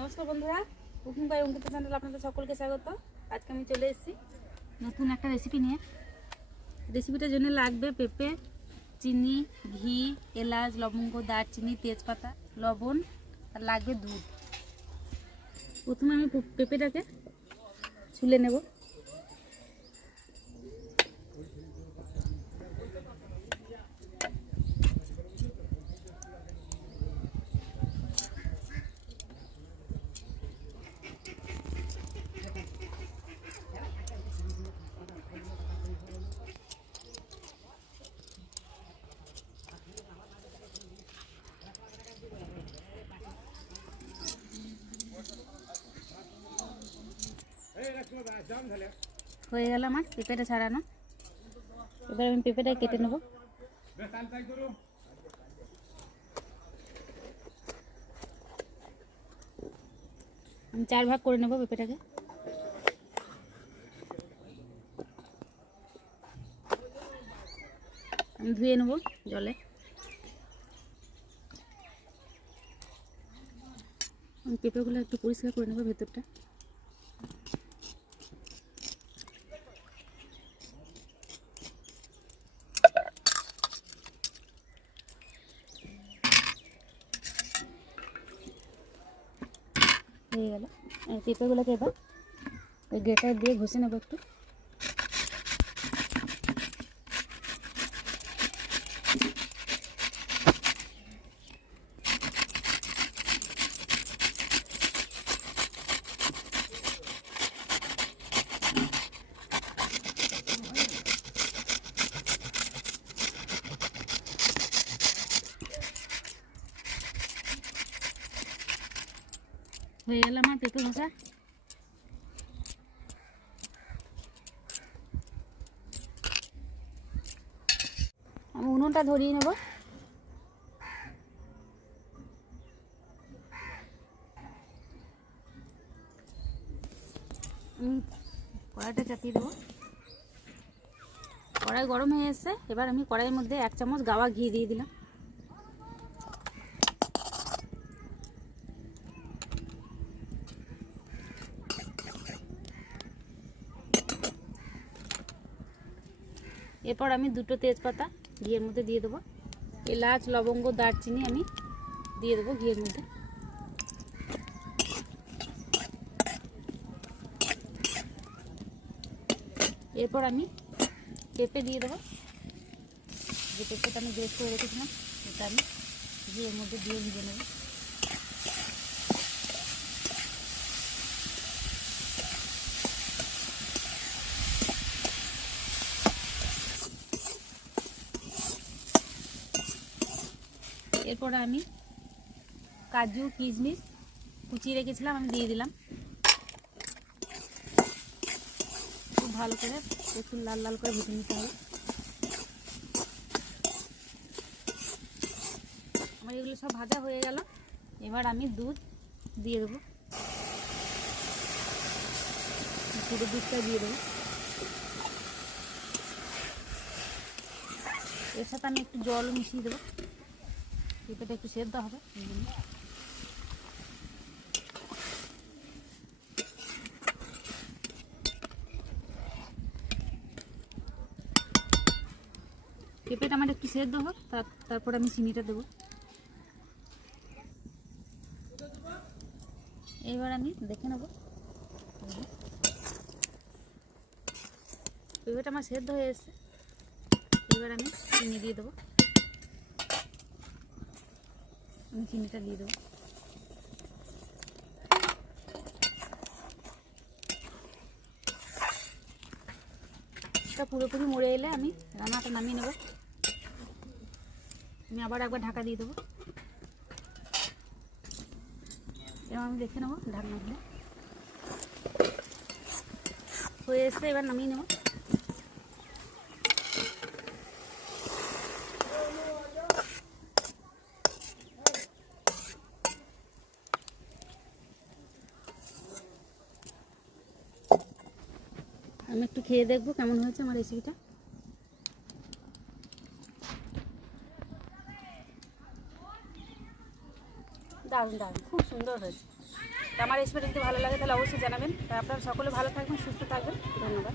নমস্কার বন্ধুরা cooking by Ankita channel আপনাদের সকলকে স্বাগত। আজকে আমি চলে এসেছি নতুন একটা রেসিপি নিয়ে। রেসিপিটার জন্য লাগবে পেঁপে, চিনি, ঘি, এলাচ, লবঙ্গ, দারচিনি, তেজপাতা, লবণ, আর লাগবে দুধ। প্রথমে আমি পেঁপেটাকে ছুলে নেব। হয়ে গেল আমার পেঁপেটা ছাড়ানো। এবার আমি পেঁপেটা কেটে নেব। আমি চার ভাগ করে নেব পেঁপেটাকে আমি ধুয়ে নেব জলে। পেঁপেগুলো একটু পরিষ্কার করে নেব ভেতরটা। হয়ে গেল। আর পেঁপেগুলোকে এবার ওই গ্রেটার দিয়ে ঘষে নেব একটু। হয়ে গেল আমার পেঁপে ঘষা আমি উনুনটা ধরিয়ে নেব আমি কড়াইটা চাপিয়ে দেবো। কড়াই গরম হয়ে এসছে। এবার আমি কড়াইয়ের মধ্যে এক চামচ গাওয়া ঘি দিয়ে দিলাম। এরপর আমি দুটো তেজপাতা ঘিয়ের মধ্যে দিয়ে দেবো। এলাচ, লবঙ্গ, দারচিনি আমি দিয়ে দেবো ঘিয়ের মধ্যে। এরপর আমি পেঁপে দিয়ে দেবো। যে পেঁপেটা আমি বেশ করে রেখেছিলাম, সেটা আমি ঘিয়ের মধ্যে দিয়ে নিয়ে নেব। এরপরে আমি কাজু, কিশমিশ কুচিয়ে রেখেছিলাম, আমি দিয়ে দিলাম। খুব ভালো করে একটু লাল লাল করে ভেজে নিতে হবে। আমার এগুলো সব ভাজা হয়ে গেল। এবার আমি দুধ দিয়ে দেবো। পুরো দুধটা দিয়ে দেবো। এর সাথে আমি একটু জলও মিশিয়ে দেবো। পেঁপেটা একটু সেদ্ধ হবে পেঁপেটা আমার একটু সেদ্ধ হোক, তার- তারপর আমি চিনিটা দেবো। এবার আমি দেখে নেব। পেঁপেটা আমার সেদ্ধ হয়ে এসছে। এবার আমি চিনি দিয়ে দেবো। আমি চিনিটা দিয়ে দেবো। পুরোপুরি মরে এলে আমি রান্নাটা নামিয়ে নেব। আমি আবার একবার ঢাকা দিয়ে দেবো। এবার আমি দেখে নেব ঢাকনা দিয়ে হয়ে এসছে, এবার নামিয়ে নেব। আমি একটু খেয়ে দেখব কেমন হয়েছে আমার রেসিপিটা দারুণ দারুণ, খুব সুন্দর হয়েছে। আমার রেসিপিটা যদি ভালো লাগে তাহলে অবশ্যই জানাবেন। তাই আপনারা সকলে ভালো থাকবেন, সুস্থ থাকবেন। ধন্যবাদ।